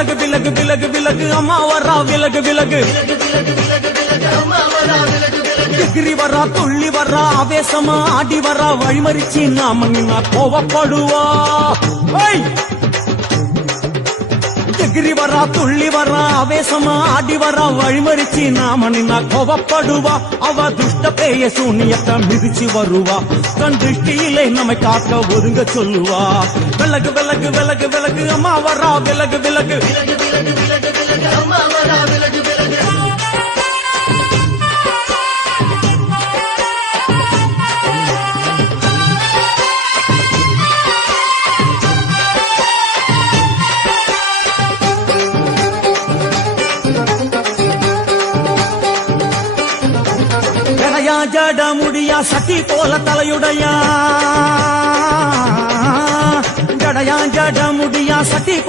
விலகு விலகு விலகு விலகு அம்மா வரா விலகு விலகு எகிரி வரா துள்ளி வரா ஆவேசமா ஆடி வரா வழிமறிச்சு நாம நின்னா கோவப்படுவா எகிரி வரா துள்ளி வரா ஆவேசமா ஆடி வரா வழிமறிச்சு நாம நின்னா கோவப்படுவா அவ துஷ்ட பேய சூனியத்தை மிதிச்சு வருவா தன் திருஷ்டியிலே நம்மை காக்க ஒதுங்க சொல்லுவா விலகு விலகு விலகு விலகு அம்மா வரா விலகு விலகு அம்மா வரா விலகு விலகு ஜட முடியா சட்டி போல தலையுடையா ஜடயா ஜட முடியா சட்டி போல